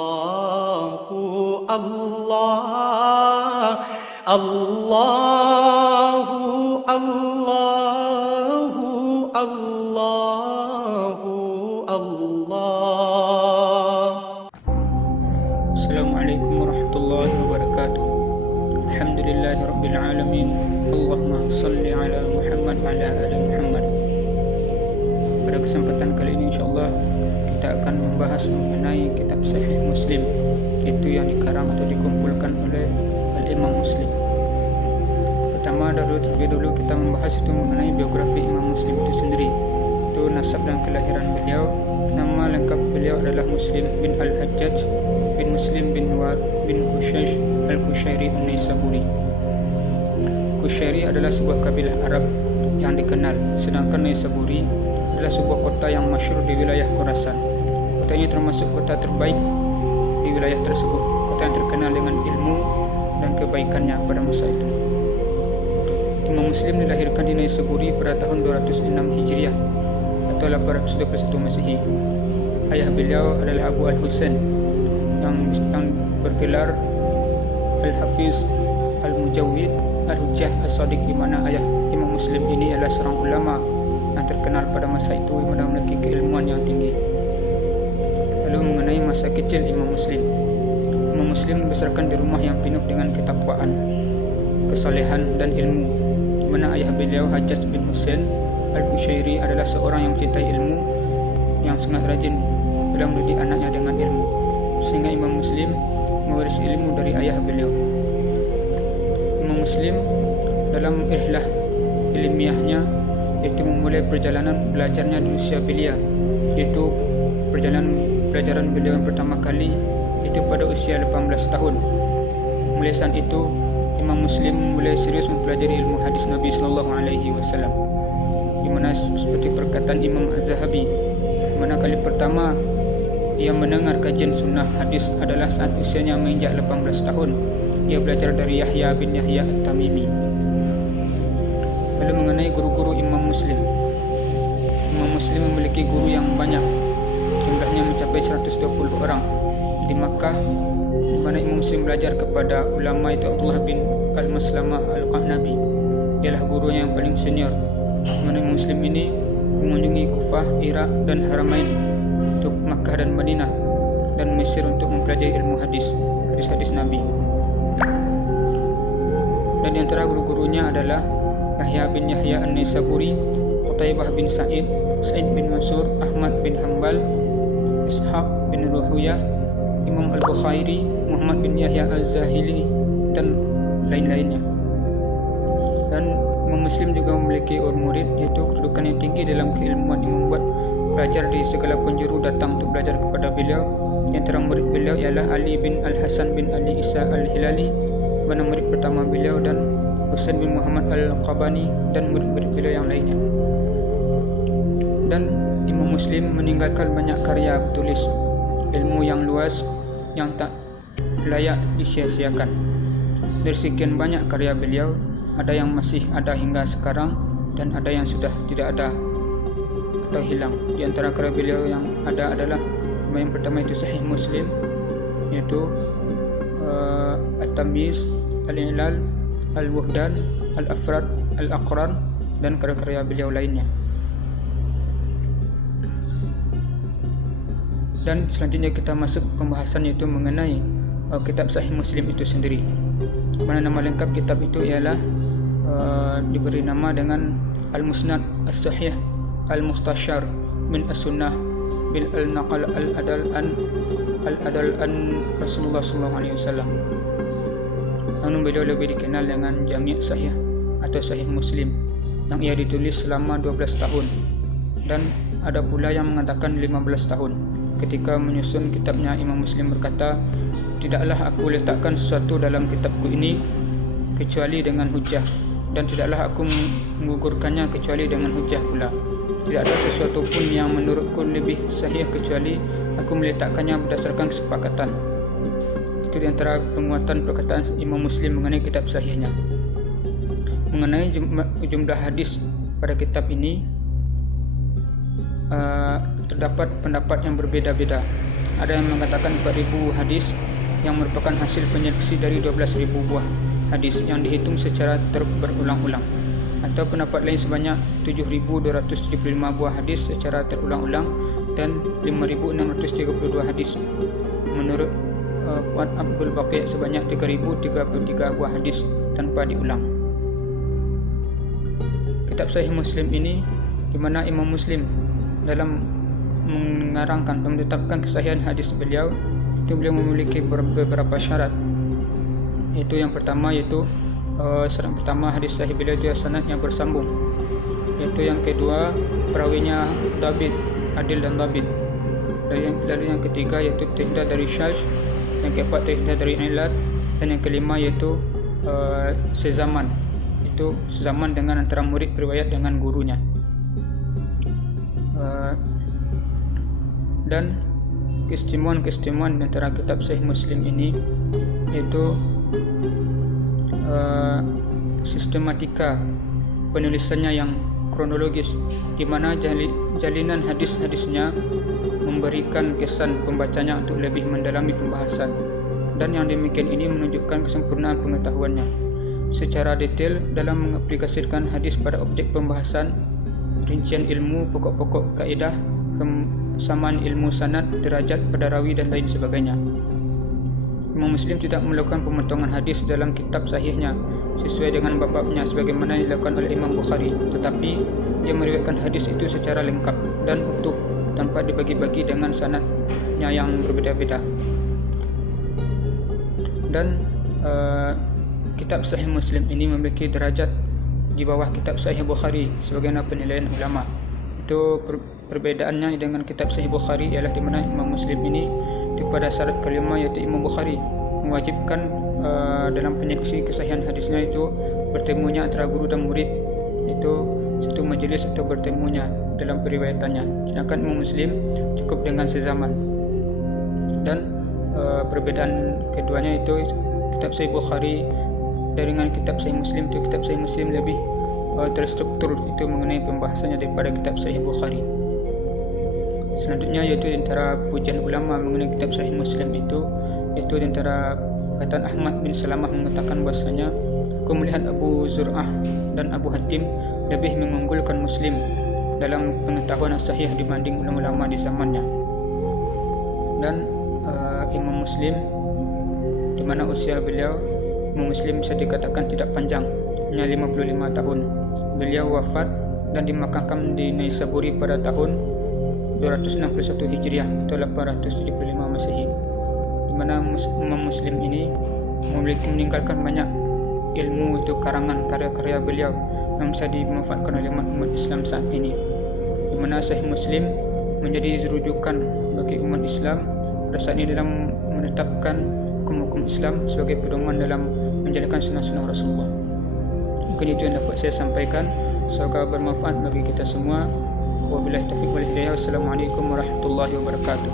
Allah, Allahu, Allahu, Allahu, Allah. Assalamualaikum warahmatullahi wabarakatuh. Alhamdulillahirabbil alamin. Allahumma shalli ala Muhammad wa ala ali Muhammad. Pada kesempatan kali ini insyaallah kita akan membahas mengenai kitab Sahih Muslim, itu yang dikarang atau dikumpulkan oleh Al-Imam Muslim. Pertama terlebih dulu kita membahas itu mengenai biografi Imam Muslim itu sendiri. Itu nasab dan kelahiran beliau. Nama lengkap beliau adalah Muslim bin Al-Hajjaj bin Muslim bin Nuar bin Qushaysh Al-Qushairi An-Naisaburi. Qushairi adalah sebuah kabilah Arab yang dikenal, sedangkan Naisaburi adalah sebuah kota yang masyhur di wilayah Khurasan. Kota ini termasuk kota terbaik di wilayah tersebut, kota yang terkenal dengan ilmu dan kebaikannya pada masa itu. Imam Muslim dilahirkan di Naisaburi pada tahun 206 Hijriah atau 821 Masehi. Ayah beliau adalah Abu Al-Husain yang bergelar Al-Hafiz Al-Mujawwid Al-Hujjah As-Sadiq, di mana ayah Imam Muslim ini adalah seorang ulama yang terkenal pada masa itu yang memiliki keilmuan yang tinggi. Lalu mengenai masa kecil Imam Muslim. Imam Muslim dibesarkan di rumah yang penuh dengan ketakwaan, kesalehan dan ilmu, di mana ayah beliau Hajjaj bin Husain Al-Qushairi adalah seorang yang mencintai ilmu, yang sangat rajin dalam mendidik anaknya dengan ilmu, sehingga Imam Muslim mewarisi ilmu dari ayah beliau. Imam Muslim dalam ihlah ilmiahnya itu memulai perjalanan belajarnya di usia belia, yaitu perjalanan pelajaran beliau yang pertama kali itu pada usia 18 tahun. Mulai saat itu Imam Muslim mulai serius mempelajari ilmu hadis Nabi sallallahu alaihi wasallam, di mana seperti perkataan Imam Az-Zahabi, di mana kali pertama ia mendengar kajian sunnah hadis adalah saat usianya menginjak 18 tahun. Ia belajar dari Yahya bin Yahya At-Tamimi. Lalu mengenai guru-guru Imam Muslim. Imam Muslim memiliki guru yang banyak, jumlahnya mencapai 120 orang di Makkah, di mana Imam Muslim belajar kepada ulama itu Abdullah bin Al-Maslamah Al-Qanabi. Ialah gurunya yang paling senior, di mana Imam Muslim ini mengunjungi Kufah, Irak dan Haramain untuk Makkah dan Madinah, dan Mesir untuk mempelajari ilmu hadis Nabi. Dan di antara guru-gurunya adalah Yahya bin Yahya An-Naisaburi, Qutaibah bin Sa'id, Sa'id bin Mansur, Ahmad bin Hanbal, Ishaq bin Ruhuyah, Imam Al-Bukhari, Muhammad bin Yahya Al-Zahili, dan lain-lainnya. Dan Imam Muslim juga memiliki murid, yaitu kedudukan yang tinggi dalam keilmuan yang membuat pelajar di segala penjuru datang untuk belajar kepada beliau. Di antara murid beliau ialah Ali bin Al-Hasan bin Ali Isa Al-Hilali, mana murid pertama beliau, dan Husain bin Muhammad Al-Qabani, dan murid-murid beliau yang lainnya. Dan Imam Muslim meninggalkan banyak karya bertulis ilmu yang luas yang tak layak disia-siakan. Dari sekian banyak karya beliau, ada yang masih ada hingga sekarang dan ada yang sudah tidak ada atau hilang. Di antara karya beliau yang ada adalah yang pertama itu Sahih Muslim, yaitu At-Tamyiz, Al-Ilal, Al-Wuhdan, Al-Afrad, Al-Aqran, dan karya-karya beliau lainnya. Dan selanjutnya kita masuk pembahasan, yaitu mengenai kitab Sahih Muslim itu sendiri, mana nama lengkap kitab itu ialah diberi nama dengan Al-Musnad As-Sahih Al-Mustashar min As-Sunnah bil Al-Naqal Al-Adal an Rasulullah sallallahu alaihi wasallam. Namun beliau lebih dikenal dengan Jami' Sahih atau Sahih Muslim, yang ia ditulis selama 12 tahun, dan ada pula yang mengatakan 15 tahun. Ketika menyusun kitabnya, Imam Muslim berkata, "Tidaklah aku letakkan sesuatu dalam kitabku ini kecuali dengan hujah, dan tidaklah aku menggugurkannya kecuali dengan hujah pula. Tidak ada sesuatu pun yang menurutku lebih sahih kecuali aku meletakkannya berdasarkan kesepakatan." Itu di antara penguatan perkataan Imam Muslim mengenai kitab sahihnya. Mengenai jumlah hadis pada kitab ini, terdapat pendapat yang berbeda-beda. ada yang mengatakan 4.000 hadis yang merupakan hasil penyeleksi dari 12.000 buah hadis yang dihitung secara berulang-ulang, atau pendapat lain sebanyak 7.275 buah hadis secara terulang-ulang dan 5.632 hadis menurut Fuad Abdul Baqi sebanyak 3.033 buah hadis tanpa diulang. Kitab Sahih Muslim ini di mana Imam Muslim dalam mengarangkan dan menetapkan kesahihan hadis beliau itu beliau memiliki beberapa syarat. Itu yang pertama yaitu syarat pertama hadis sahih beliau itu sanad yang bersambung. Yaitu yang kedua perawinya dhabit, adil dan dhabit. Lalu yang ketiga yaitu terhindar dari syadz, yang keempat terhindar dari ilat, dan yang kelima yaitu sezaman. Itu sezaman dengan antara murid riwayat dengan gurunya. Dan keistimewaan antara kitab Sahih Muslim ini yaitu sistematika penulisannya yang kronologis, di mana jalinan hadis-hadisnya memberikan kesan pembacanya untuk lebih mendalami pembahasan, dan yang demikian ini menunjukkan kesempurnaan pengetahuannya secara detail dalam mengaplikasikan hadis pada objek pembahasan, rincian ilmu, pokok-pokok kaedah, kesamaan ilmu sanad, derajat pada rawi dan lain sebagainya. Imam Muslim tidak melakukan pemotongan hadis dalam kitab sahihnya sesuai dengan bab-babnya sebagaimana dilakukan oleh Imam Bukhari, tetapi dia meriwayatkan hadis itu secara lengkap dan utuh tanpa dibagi-bagi dengan sanadnya yang berbeda-beda. Dan kitab Sahih Muslim ini memiliki derajat di bawah kitab Sahih Bukhari sebagaimana penilaian ulama. Itu perbedaannya dengan kitab Sahih Bukhari ialah di mana Imam Muslim ini pada syarat kelima yaitu Imam Bukhari mewajibkan dalam penyeleksi kesahihan hadisnya itu bertemunya antara guru dan murid, itu satu majlis atau bertemunya dalam periwayatannya. Sedangkan Imam Muslim cukup dengan sezaman. Dan perbedaan keduanya itu kitab Sahih Bukhari dengan kitab Sahih Muslim, itu kitab Sahih Muslim lebih terstruktur itu mengenai pembahasannya daripada kitab Sahih Bukhari. Selanjutnya yaitu antara pujian ulama mengenai kitab Sahih Muslim itu yaitu antara perkataan Ahmad bin Salamah mengatakan bahasanya, aku melihat Abu Zur'ah dan Abu Hatim lebih mengunggulkan Muslim dalam pengetahuan sahih dibanding ulama-ulama di zamannya. Dan Imam Muslim di mana usia beliau, Imam Muslim bisa dikatakan tidak panjang, hanya 55 tahun. Beliau wafat dan dimakamkan di Naisaburi pada tahun 261 Hijriah atau 875 Masehi, di mana Imam Muslim ini meninggalkan banyak ilmu, itu karangan karya-karya beliau yang bisa dimanfaatkan oleh umat Islam saat ini, di mana Sahih Muslim menjadi rujukan bagi umat Islam pada saat ini dalam menetapkan hukum-hukum Islam sebagai pedoman dalam menjalankan sunnah-sunnah Rasulullah. Mungkin itu yang dapat saya sampaikan, semoga bermanfaat bagi kita semua. Wabillahi taufiq wal hidayah. Wassalamualaikum warahmatullahi wabarakatuh.